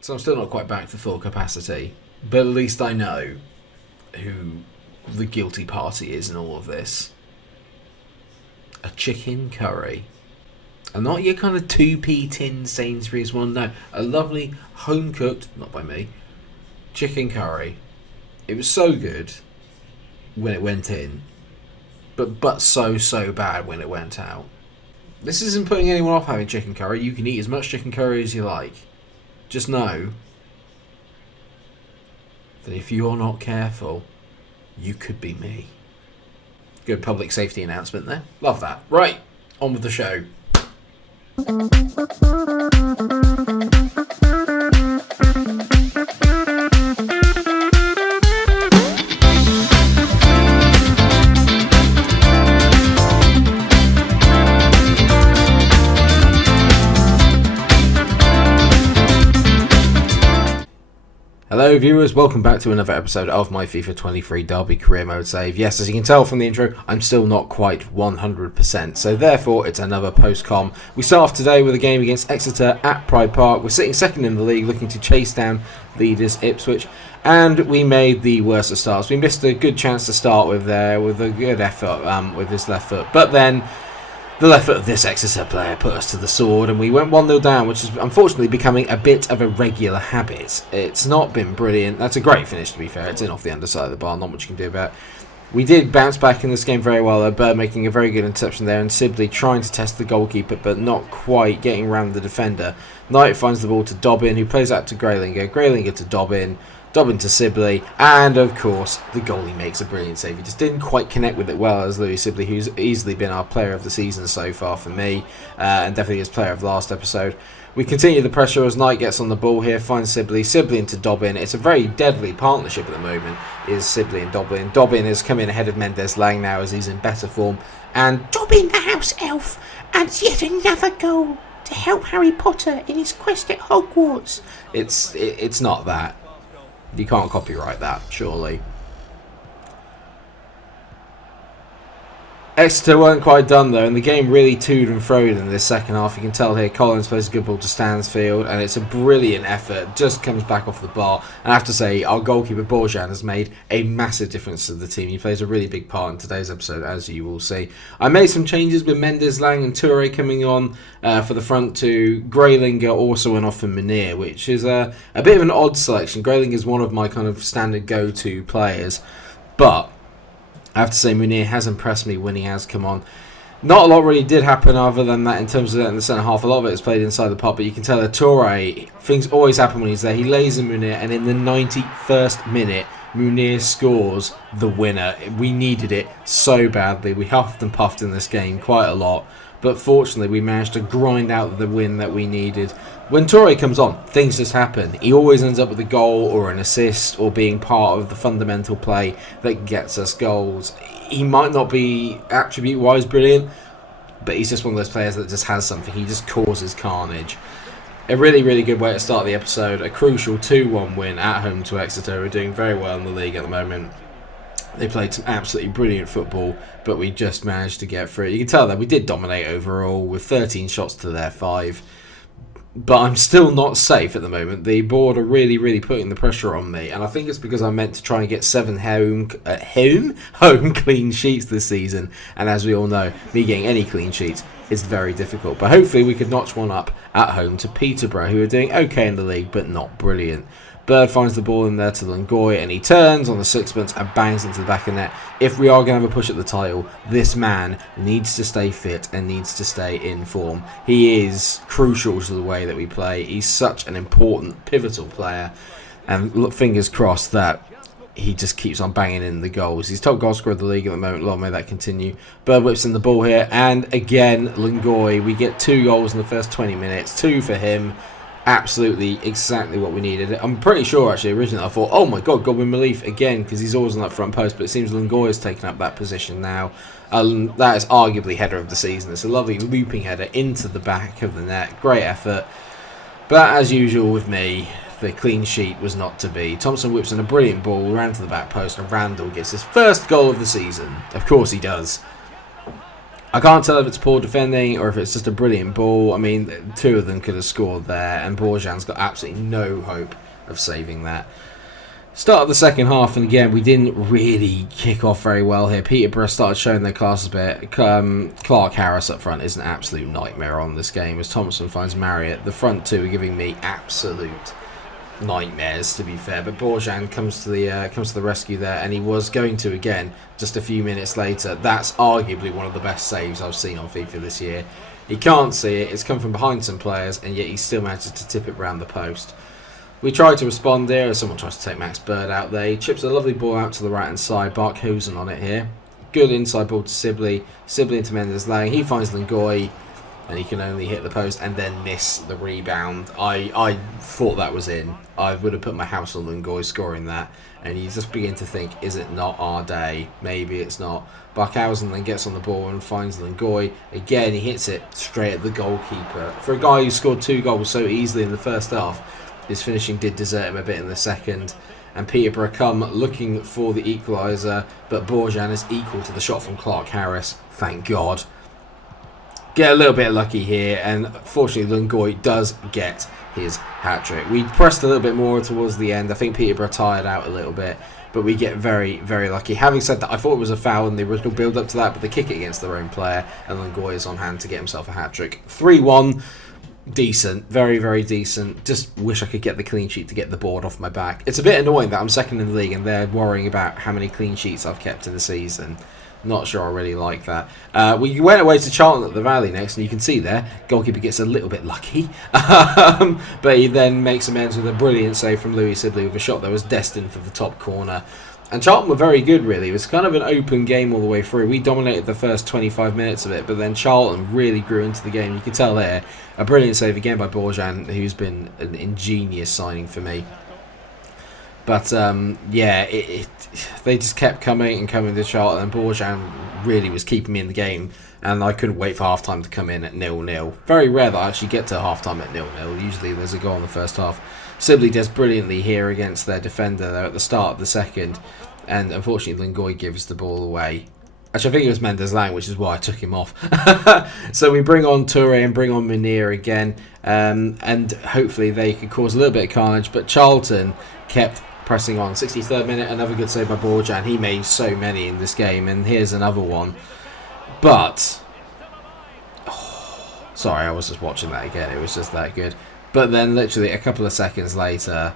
So I'm still not quite back to full capacity, but at least I know who the guilty party is in all of this. A chicken curry. And not your kind of 2p tin Sainsbury's one, no. A lovely home-cooked, not by me, chicken curry. It was so good when it went in, but so bad when it went out. This isn't putting anyone off having chicken curry. You can eat as much chicken curry as you like. Just know that if you're not careful, you could be me. Good public safety announcement there. Love that. Right, on with the show. Hello viewers, welcome back to another episode of my FIFA 23 Derby Career Mode save. Yes, as you can tell from the intro, I'm still not quite 100%, so therefore it's another post-com. We start off today with a game against Exeter at Pride Park. We're sitting second in the league, looking to chase down leaders Ipswich, and we made the worst of starts. We missed a good chance to start with there, with a good effort with his left foot, but then the left foot of this Exeter player put us to the sword and we went 1-0 down, which is unfortunately becoming a bit of a regular habit. It's not been brilliant. That's a great finish, to be fair. It's in off the underside of the bar, not much you can do about it. We did bounce back in this game very well, though. Bird making a very good interception there and Sibley trying to test the goalkeeper but not quite getting around the defender. Knight finds the ball to Dobbin, who plays out to Graylinger. Graylinger to Dobbin. Dobbin to Sibley, and of course the goalie makes a brilliant save. He just didn't quite connect with it well as Louis Sibley, who's easily been our player of the season so far for me, and definitely his player of last episode. We continue the pressure as Knight gets on the ball here, finds Sibley into Dobbin. It's a very deadly partnership at the moment, is Sibley and Dobbin. Dobbin has come in ahead of Mendes-Lang now as he's in better form, and Dobbin the house elf adds yet another goal to help Harry Potter in his quest at Hogwarts. It's not that. You can't copyright that, surely. Exeter weren't quite done though, and the game really toed and froed in this second half. You can tell here Collins plays a good ball to Stansfield, and it's a brilliant effort. Just comes back off the bar. And I have to say, our goalkeeper Borjan has made a massive difference to the team. He plays a really big part in today's episode, as you will see. I made some changes with Mendes-Lang and Toure coming on for the front two. Graylinger also went off for Munir, which is a bit of an odd selection. Graylinger is one of my kind of standard go-to players, but I have to say Munir has impressed me when he has come on. Not a lot really did happen other than that in terms of in the centre half. A lot of it is played inside the park, but you can tell that Toure, things always happen when he's there. He lays in Munir, and in the 91st minute, Munir scores the winner. We needed it so badly. We huffed and puffed in this game quite a lot, but fortunately we managed to grind out the win that we needed. When Toure comes on, things just happen. He always ends up with a goal or an assist or being part of the fundamental play that gets us goals. He might not be attribute-wise brilliant, but he's just one of those players that just has something. He just causes carnage. A really, really good way to start the episode. A crucial 2-1 win at home to Exeter, who are doing very well in the league at the moment. They played some absolutely brilliant football, but we just managed to get through it. You can tell that we did dominate overall with 13 shots to their 5. But I'm still not safe at the moment. The board are really, really putting the pressure on me, and I think it's because I'm meant to try and get 7 home clean sheets this season. And as we all know, me getting any clean sheets is very difficult. But hopefully we could notch one up at home to Peterborough, who are doing okay in the league, but not brilliant. Bird finds the ball in there to Langoy, and he turns on the sixpence and bangs into the back of the net. If we are going to have a push at the title, this man needs to stay fit and needs to stay in form. He is crucial to the way that we play. He's such an important, pivotal player. And look, fingers crossed that he just keeps on banging in the goals. He's top goal scorer of the league at the moment. Long may that continue. Bird whips in the ball here, and again, Langoy. We get 2 goals in the first 20 minutes. 2 for him. Absolutely exactly what we needed. I'm pretty sure actually originally I thought, oh my god, Godwin Malief again, because he's always on that front post, but it seems Langoy has taken up that position now. That is arguably header of the season. It's a lovely looping header into the back of the net. Great effort. But as usual with me, the clean sheet was not to be. Thompson whips in a brilliant ball, ran to the back post, and Randall gets his first goal of the season. Of course he does. I can't tell if it's poor defending or if it's just a brilliant ball. I mean, two of them could have scored there, and Borjan's got absolutely no hope of saving that. Start of the second half, and again, we didn't really kick off very well here. Peterborough started showing their class a bit. Clark Harris up front is an absolute nightmare on this game as Thompson finds Marriott. The front two are giving me absolute nightmares, to be fair, but Borjan comes to the rescue there, and he was going to again just a few minutes later. That's arguably one of the best saves I've seen on FIFA this year. He can't see it, it's come from behind some players, and yet he still manages to tip it round the post. We try to respond there as someone tries to take Max Bird out there. He chips a lovely ball out to the right hand side. Barkhuizen on it here. Good inside ball to Sibley. Sibley into Mendes-Lang. He finds Lungoy, and he can only hit the post and then miss the rebound. I thought that was in. I would have put my house on Lungoy scoring that. And you just begin to think, is it not our day? Maybe it's not. Barkhuizen then gets on the ball and finds Lungoy. Again, he hits it straight at the goalkeeper. For a guy who scored 2 goals so easily in the first half, his finishing did desert him a bit in the second. And Peterborough come looking for the equaliser, but Borjan is equal to the shot from Clark Harris. Thank God. Get a little bit lucky here, and fortunately Lungoy does get his hat-trick. We pressed a little bit more towards the end. I think Peterborough tired out a little bit, but we get very, very lucky. Having said that, I thought it was a foul in the original build-up to that, but they kick it against their own player, and Lungoy is on hand to get himself a hat-trick. 3-1. Decent, very, very decent. Just wish I could get the clean sheet to get the board off my back. It's a bit annoying that I'm second in the league and they're worrying about how many clean sheets I've kept in the season. Not sure I really like that. We went away to Charlton at the Valley next, and you can see there, goalkeeper gets a little bit lucky. But he then makes amends with a brilliant save from Louis Sibley with a shot that was destined for the top corner. And Charlton were very good, really. It was kind of an open game all the way through. We dominated the first 25 minutes of it, but then Charlton really grew into the game. You can tell there, a brilliant save again by Borjan, who's been an ingenious signing for me. But, yeah, they just kept coming and coming to Charlton, and Borjan really was keeping me in the game, and I couldn't wait for half-time to come in at 0-0. Very rare that I actually get to half-time at 0-0. Usually there's a goal in the first half. Sibley does brilliantly here against their defender there at the start of the second, and unfortunately Lungoy gives the ball away. Actually, I think it was Mendes-Lang, which is why I took him off. So we bring on Toure and bring on Munir again, and hopefully they could cause a little bit of carnage, but Charlton kept pressing on. 63rd minute, another good save by Borjan. He made so many in this game, and here's another one. But, sorry, I was just watching that again. It was just that good. But then literally a couple of seconds later,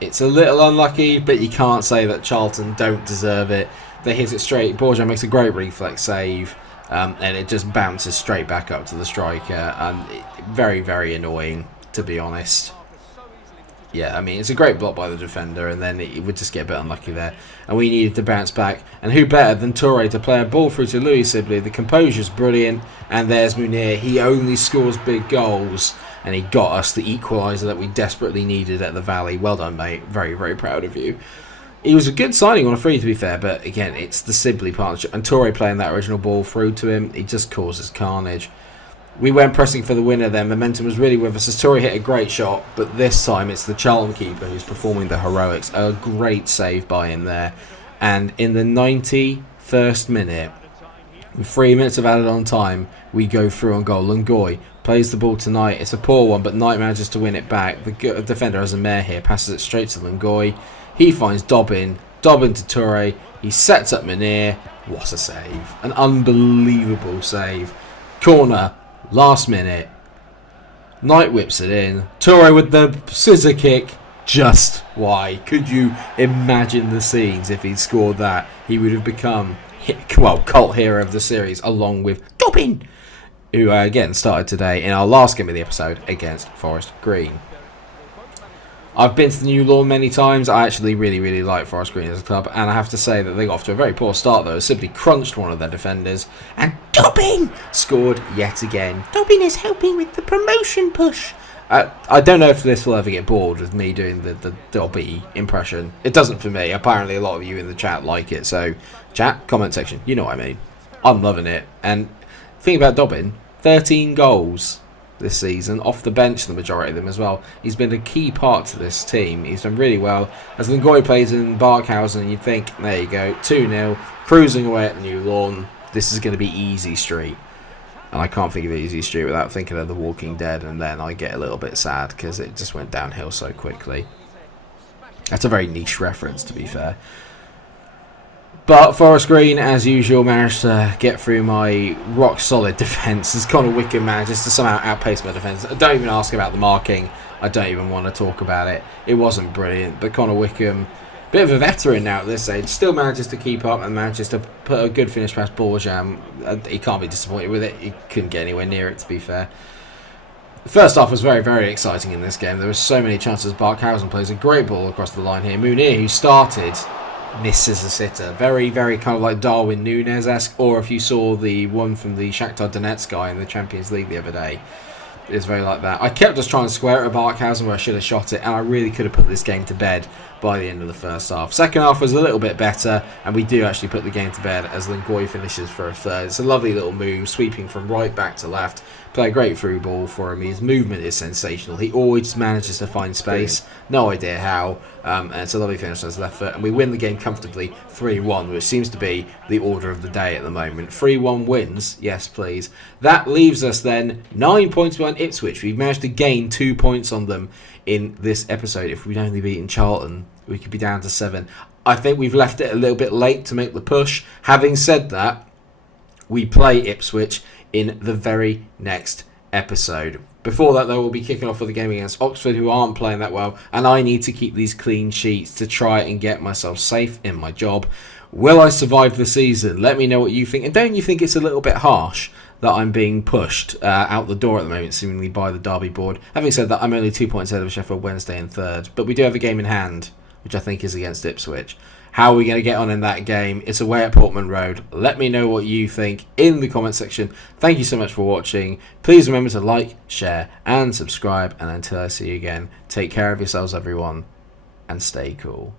it's a little unlucky, but you can't say that Charlton don't deserve it. They hit it straight. Borjan makes a great reflex save, and it just bounces straight back up to the striker. Very, very annoying, to be honest. Yeah, I mean, it's a great block by the defender, and then it would just get a bit unlucky there. And we needed to bounce back. And who better than Toure to play a ball through to Louis Sibley? The composure's brilliant. And there's Munir. He only scores big goals. And he got us the equaliser that we desperately needed at the Valley. Well done, mate. Very, very proud of you. He was a good signing on a free, to be fair. But, again, it's the Sibley partnership. And Toure playing that original ball through to him. He just causes carnage. We went pressing for the winner there. Momentum was really with us as Toure hit a great shot, but this time it's the Charlton keeper who's performing the heroics. A great save by him there. And in the 91st minute, with 3 minutes of added on time, we go through on goal. Lungoy plays the ball to Knight. It's a poor one, but Knight manages to win it back. The defender has a mare here, passes it straight to Lungoy. He finds Dobbin. Dobbin to Toure. He sets up Munir. What a save. An unbelievable save. Corner. Last minute, Knight whips it in. Toure with the scissor kick. Just why? Could you imagine the scenes if he'd scored that? He would have become, cult hero of the series, along with Dobbin, who again started today in our last game of the episode against Forest Green. I've been to the New Lawn many times. I actually really, really like Forest Green as a club, and I have to say that they got off to a very poor start though. Simply crunched one of their defenders, and Dobbin scored yet again. Dobbin is helping with the promotion push. I don't know if this will ever get bored with me doing the Dobby impression. It doesn't for me. Apparently a lot of you in the chat like it, so chat, comment section, you know what I mean. I'm loving it. And think about Dobbin, 13 goals this season, off the bench the majority of them as well. He's been a key part to this team. He's done really well. As Lungoy plays in Barkhuizen, you'd think, there you go, 2-0, cruising away at the New Lawn. this is going to be easy street. And I can't think of Easy Street without thinking of The Walking Dead, and then I get a little bit sad because it just went downhill so quickly. That's a very niche reference, to be fair. But Forest Green, as usual, managed to get through my rock-solid defence as Connor Wickham manages to somehow outpace my defence. Don't even ask about the marking. I don't even want to talk about it. It wasn't brilliant, but Connor Wickham, bit of a veteran now at this age, still manages to keep up and manages to put a good finish past Borjam. He can't be disappointed with it. He couldn't get anywhere near it, to be fair. The first half was very, very exciting in this game. There were so many chances. Barkhausen plays a great ball across the line here. Munir, who started, misses a sitter. Very, very kind of like Darwin Núñez-esque, or if you saw the one from the Shakhtar Donetsk guy in the Champions League the other day. It's very like that. I kept just trying to square it at Barkhausen where I should have shot it, and I really could have put this game to bed by the end of the first half. Second half was a little bit better, and we do actually put the game to bed as Lingoy finishes for a third. It's a lovely little move, sweeping from right back to left. Play a great through ball for him. His movement is sensational. He always manages to find space. No idea how. And it's a lovely finish on his left foot. And we win the game comfortably 3-1, which seems to be the order of the day at the moment. 3-1 wins. Yes, please. That leaves us then 9 points behind Ipswich. We've managed to gain 2 points on them in this episode. If we'd only beaten Charlton, we could be down to 7. I think we've left it a little bit late to make the push. Having said that, we play Ipswich in the very next episode. Before that, though, we'll be kicking off with a game against Oxford, who aren't playing that well, and I need to keep these clean sheets to try and get myself safe in my job. Will I survive the season? Let me know what you think. And don't you think it's a little bit harsh that I'm being pushed out the door at the moment, seemingly by the Derby board? Having said that, I'm only 2 points ahead of Sheffield Wednesday in third, but we do have a game in hand, which I think is against Ipswich. How are we going to get on in that game? It's away at Portman Road. Let me know what you think in the comment section. Thank you so much for watching. Please remember to like, share, and subscribe. And until I see you again, take care of yourselves, everyone, and stay cool.